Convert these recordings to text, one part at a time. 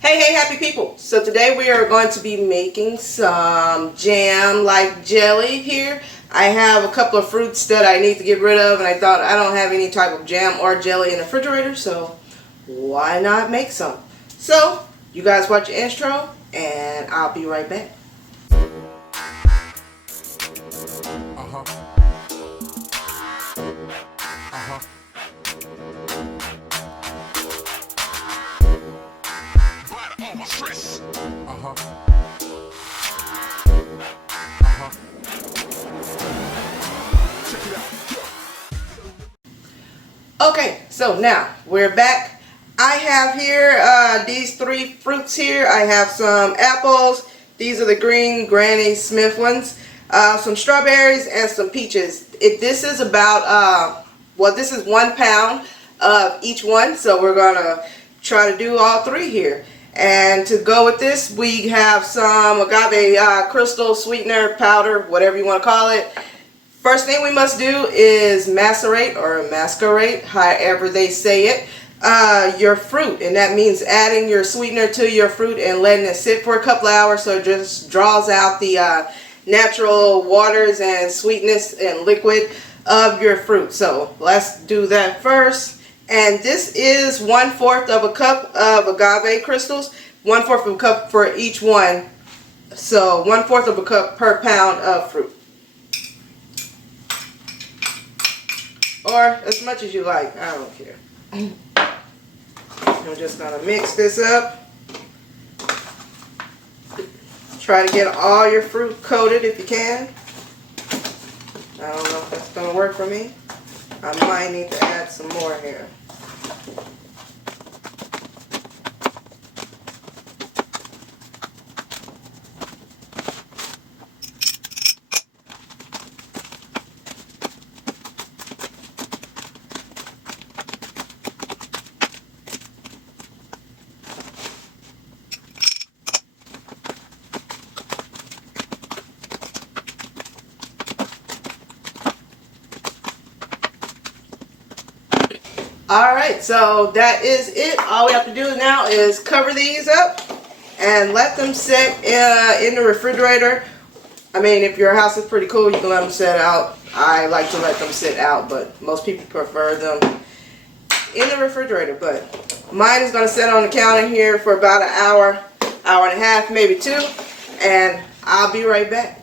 Hey, happy people. So today we are going to be making some jam like jelly here. I have a couple of fruits that I need to get rid of, and I thought I don't have any type of jam or jelly in the refrigerator, so why not make some? So you guys watch the intro and I'll be right back. Okay, so now we're back. I have here these three fruits here. I have some apples. These are the green Granny Smith ones. Some strawberries and some peaches. This is about, this is 1 pound of each one. So we're going to try to do all three here. And to go with this, we have some agave crystal sweetener powder, whatever you want to call it. First thing we must do is macerate or masquerade, however they say it, your fruit. And that means adding your sweetener to your fruit and letting it sit for a couple of hours so it just draws out the natural waters and sweetness and liquid of your fruit. So let's do that first. And this is 1/4 of a cup of agave crystals, 1/4 of a cup for each one. So 1/4 of a cup per pound of fruit. Or as much as you like, I don't care. I'm just going to mix this up. Try to get all your fruit coated if you can. I don't know if that's going to work for me. I might need to add some more here. Alright, so that is it. All we have to do now is cover these up and let them sit in the refrigerator. I mean, if your house is pretty cool, you can let them sit out. I like to let them sit out, but most people prefer them in the refrigerator. But mine is going to sit on the counter here for about an hour, hour and a half, maybe 2, and I'll be right back.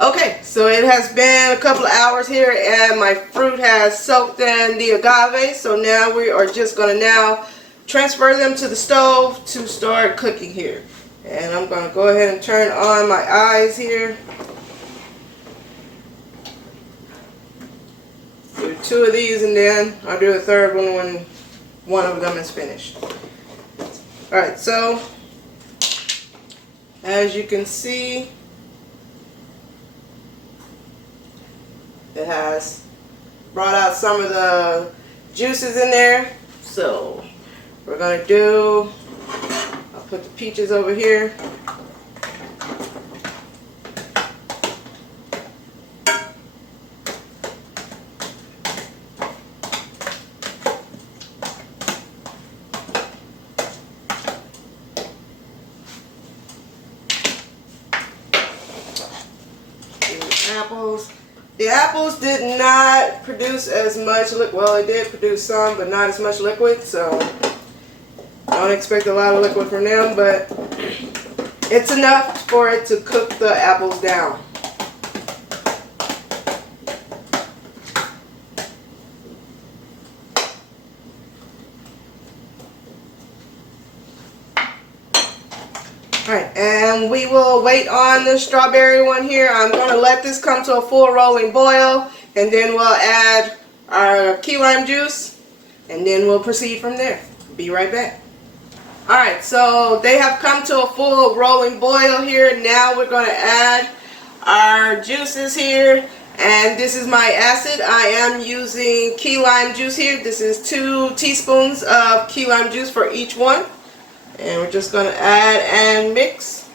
Okay, so it has been a couple of hours here and my fruit has soaked in the agave. So now we are just going to now transfer them to the stove to start cooking here. And I'm going to go ahead and turn on my eyes here. Do 2 of these and then I'll do a third one when one of them is finished. Alright, so as you can see, it has brought out some of the juices in there. So we're going to do, I'll put the peaches over here. Apples. The apples did not produce as much liquid. Well, it did produce some, but not as much liquid. So I don't expect a lot of liquid from them, but it's enough for it to cook the apples down. Alright, and we will wait on the strawberry one here. I'm going to let this come to a full rolling boil, and then we'll add our key lime juice, and then we'll proceed from there. Be right back. Alright, so they have come to a full rolling boil here. Now we're going to add our juices here, and this is my acid. I am using key lime juice here. This is 2 teaspoons of key lime juice for each one. And we're just going to add and mix.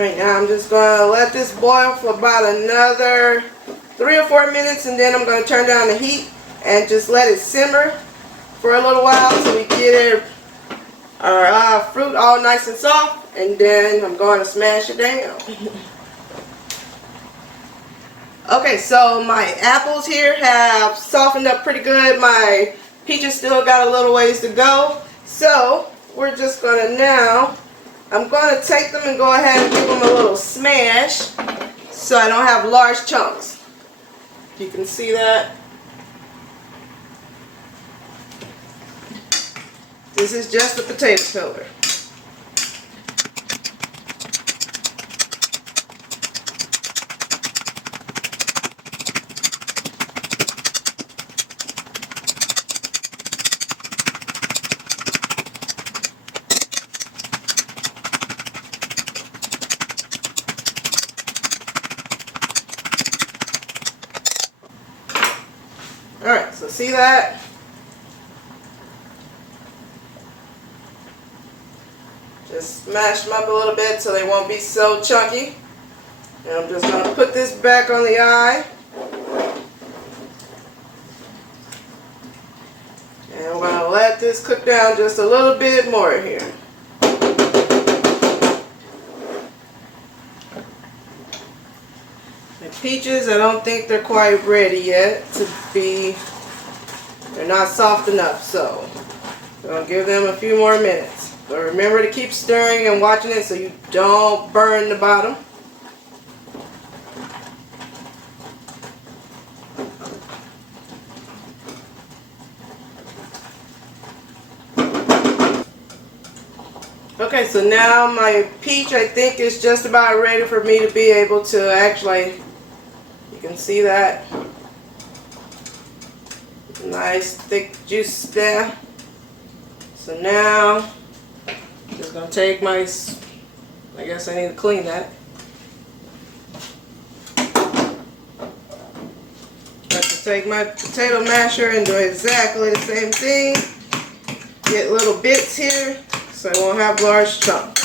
Alright, now I'm just going to let this boil for about another 3 or 4 minutes, and then I'm going to turn down the heat and just let it simmer for a little while so we get our fruit all nice and soft, and then I'm going to smash it down. Okay, so my apples here have softened up pretty good. My peaches still got a little ways to go. So we're just going to now, I'm going to take them and go ahead and give them a little smash so I don't have large chunks. You can see that. This is just a potato peeler. Alright, so see that? Just smash them up a little bit so they won't be so chunky. And I'm just going to put this back on the eye. And I'm going to let this cook down just a little bit more here. The peaches, I don't think they're quite ready yet to be, they're not soft enough, so I'm going to give them a few more minutes. But remember to keep stirring and watching it so you don't burn the bottom. Okay, so now my peach, I think, is just about ready for me to be able to actually, you can see that nice thick juice there. So now I'm just going to take my, I guess I need to clean that. I can take my potato masher and do exactly the same thing. Get little bits here so I won't have large chunks.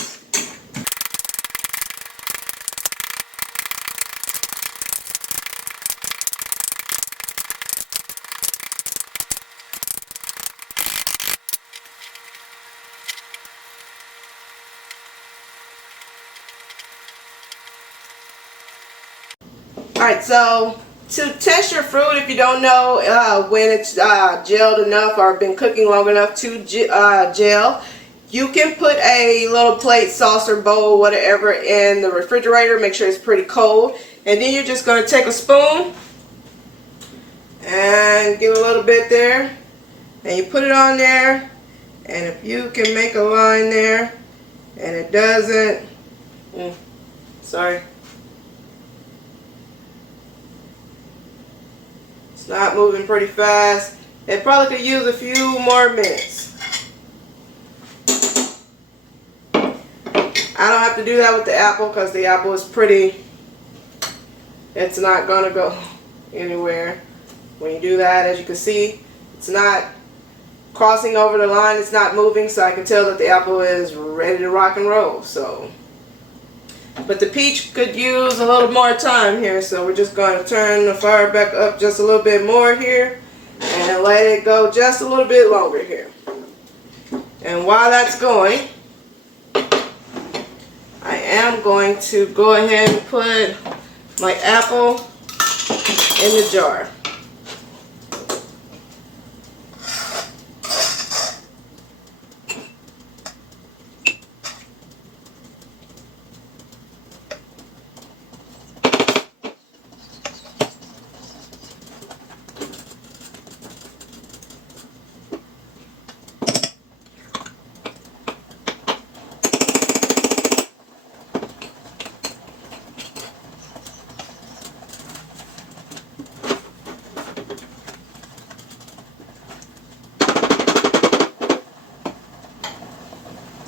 Alright, so to test your fruit, if you don't know when it's gelled enough or been cooking long enough to gel, you can put a little plate, saucer, bowl, whatever in the refrigerator. Make sure it's pretty cold. And then you're just going to take a spoon and give a little bit there. And you put it on there. And if you can make a line there and it doesn't, sorry. It's not moving pretty fast. It probably could use a few more minutes. I don't have to do that with the apple because the apple is pretty, it's not going to go anywhere. When you do that, as you can see, it's not crossing over the line, it's not moving, so I can tell that the apple is ready to rock and roll. So, but the peach could use a little more time here, so we're just going to turn the fire back up just a little bit more here and let it go just a little bit longer here. And while that's going, I am going to go ahead and put my apple in the jar.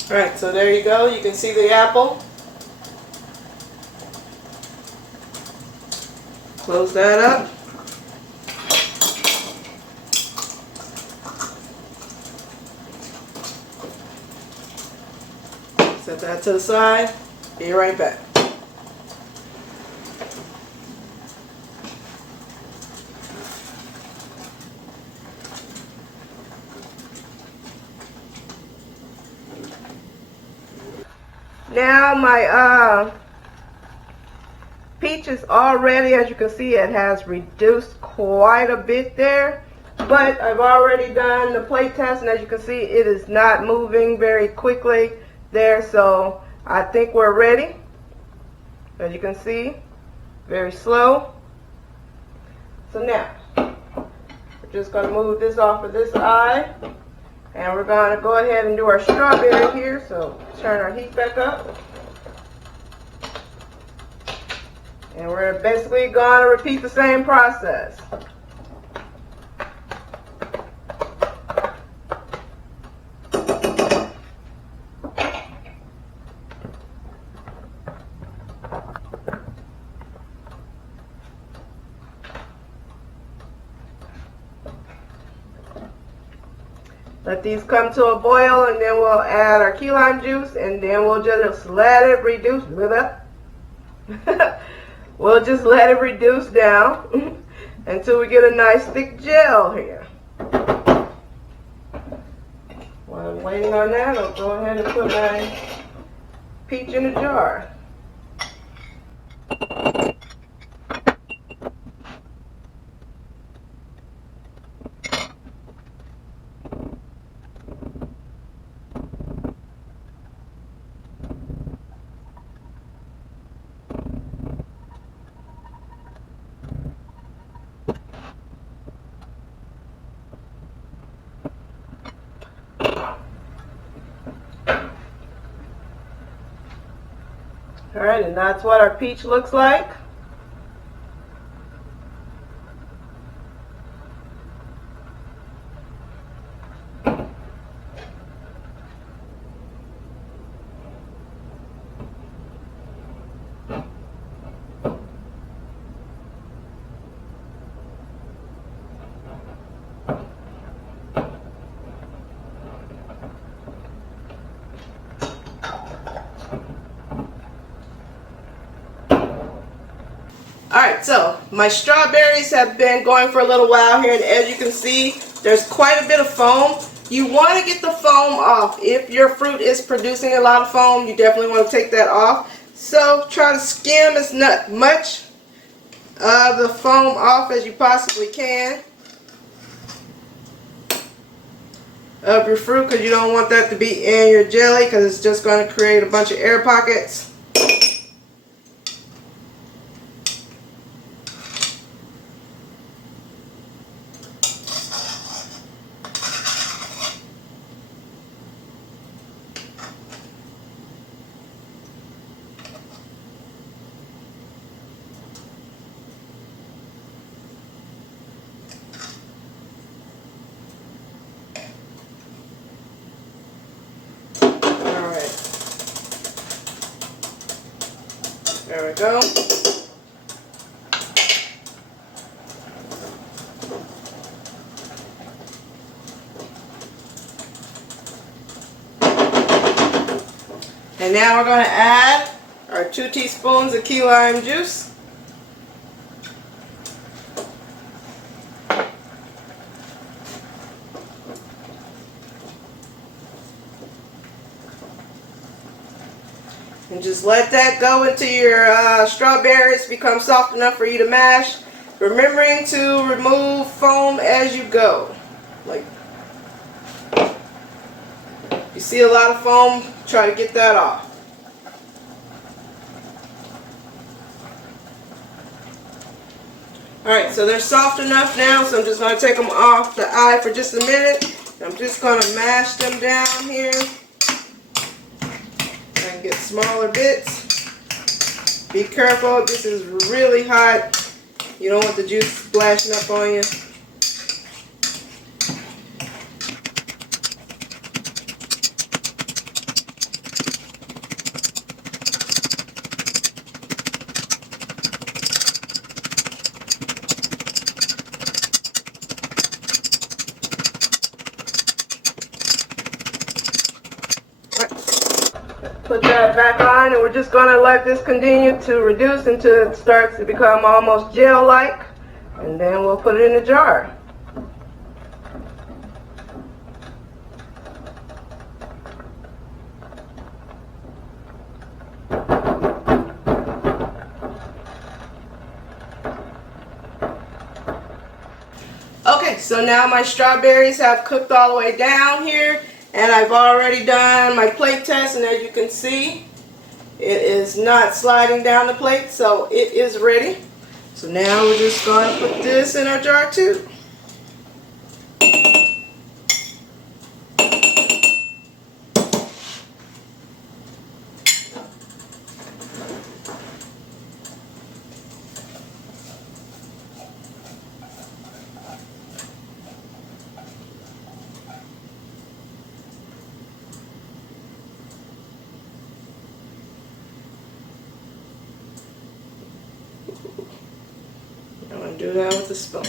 Alright, so there you go. You can see the apple. Close that up. Set that to the side. Be right back. Now my peach is already, as you can see, it has reduced quite a bit there. But I've already done the plate test, and as you can see, it is not moving very quickly there. So I think we're ready. As you can see, very slow. So now, we're just going to move this off of this eye. And we're going to go ahead and do our strawberry here. So turn our heat back up. And we're basically going to repeat the same process. Let these come to a boil, and then we'll add our key lime juice, and then we'll just let it reduce. We'll just let it reduce down until we get a nice thick gel here. While I'm waiting on that, I'll go ahead and put my peach in a jar. Alright, and that's what our peach looks like. Alright, so my strawberries have been going for a little while here, and as you can see, there's quite a bit of foam. You want to get the foam off. If your fruit is producing a lot of foam, you definitely want to take that off. So try to skim as much of the foam off as you possibly can of your fruit, because you don't want that to be in your jelly, because it's just going to create a bunch of air pockets. There we go. And now we're going to add our 2 teaspoons of key lime juice. And just let that go until your strawberries become soft enough for you to mash. Remembering to remove foam as you go. Like, if you see a lot of foam, try to get that off. Alright, so they're soft enough now, so I'm just going to take them off the eye for just a minute. I'm just going to mash them down here. And get smaller bits. Be careful, this is really hot. You don't want the juice splashing up on you. Put that back on, and we're just going to let this continue to reduce until it starts to become almost gel-like, and then we'll put it in the jar. Okay, so now my strawberries have cooked all the way down here, and I've already done my plate test, and as you can see, it is not sliding down the plate, so it is ready. So now we're just going to put this in our jar too. I'm going to do that with a spoon.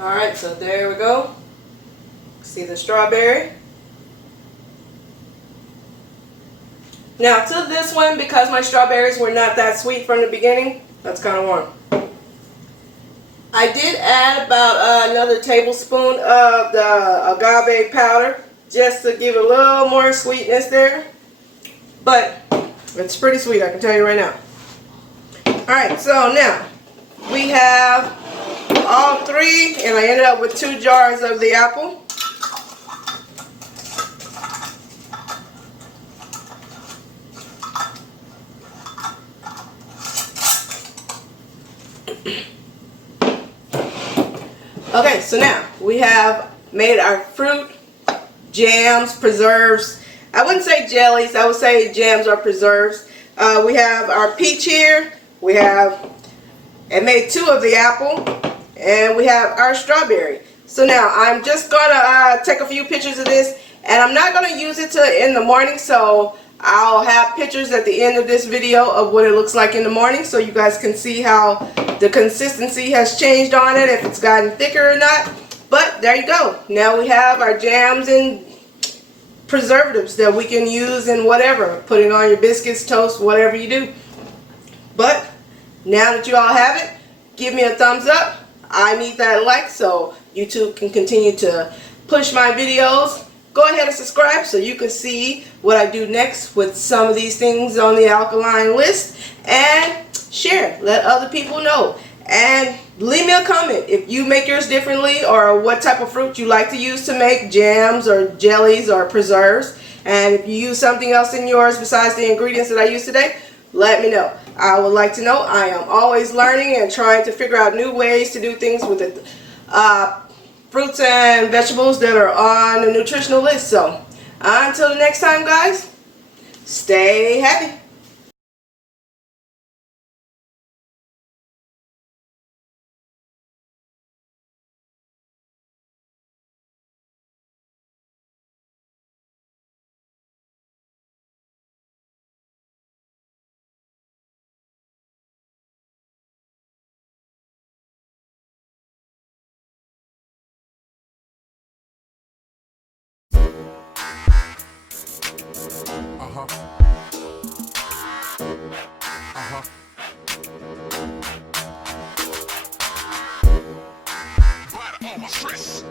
Alright, so there we go. See the strawberry. Now to this one, because my strawberries were not that sweet from the beginning, that's kind of warm. I did add about another tablespoon of the agave powder just to give a little more sweetness there. But it's pretty sweet, I can tell you right now. Alright, so now we have all three, and I ended up with 2 jars of the apple. Okay, so now we have made our fruit, jams, preserves. I wouldn't say jellies, I would say jams or preserves. We have our peach here. We have, and made 2 of the apple. And we have our strawberry. So now I'm just gonna take a few pictures of this, and I'm not gonna use it in the morning, so I'll have pictures at the end of this video of what it looks like in the morning, so you guys can see how the consistency has changed on it, if it's gotten thicker or not. But there you go. Now we have our jams and preservatives that we can use in whatever, putting on your biscuits, toast, whatever you do. But now that you all have it, give me a thumbs up. I need that like so YouTube can continue to push my videos. Go ahead and subscribe so you can see what I do next with some of these things on the alkaline list. And share. Let other people know. And leave me a comment if you make yours differently, or what type of fruit you like to use to make jams or jellies or preserves. And if you use something else in yours besides the ingredients that I used today, let me know. I would like to know. I am always learning and trying to figure out new ways to do things with the fruits and vegetables that are on the nutritional list. So until the next time, guys, stay happy. Stress.